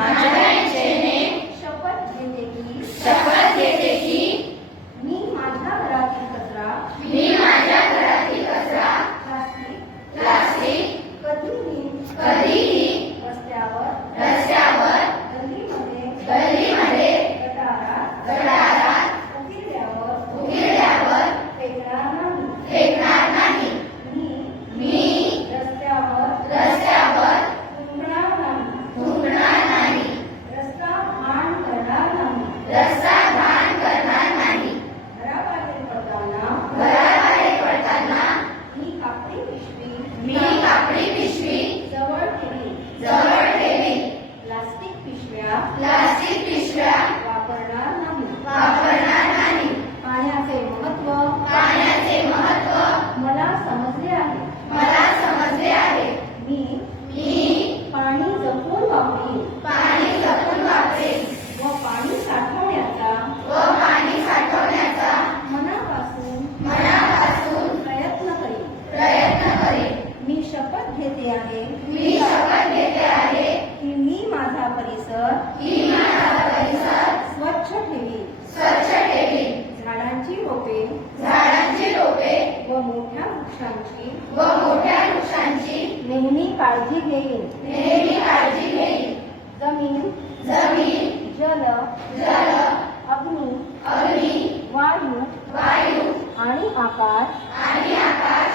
माझ्या इच्छेने शपथ घेते की मी माझ्या घरातील कचरा प्लास्टिक कधीही रस्त्यावर गल्लीमध्ये गटारात उकिरड्यावर फेकणार नाही. मी रस्त्यावर थुंकणार नाही. रस्ता घाण करणार नाही. घराबाहेर पडताना मी कापडी पिशवी जवळ ठेवी. प्लास्टिक पिशव्या वापरणार नाही. पाण्याचे महत्त्व मला समजले आहे. मी पाणी जपून वापरेन व पाणी साठवण्याचा मनापासून प्रयत्न करीन. मी शपथ घेते आहे की मी माझा परिसर स्वच्छ ठेवीन. झाडांची रोपे व मोठ्या वृक्षांची नेहमी काळजी घेईन. जमीन जल अग्नी वायू आणि आकाश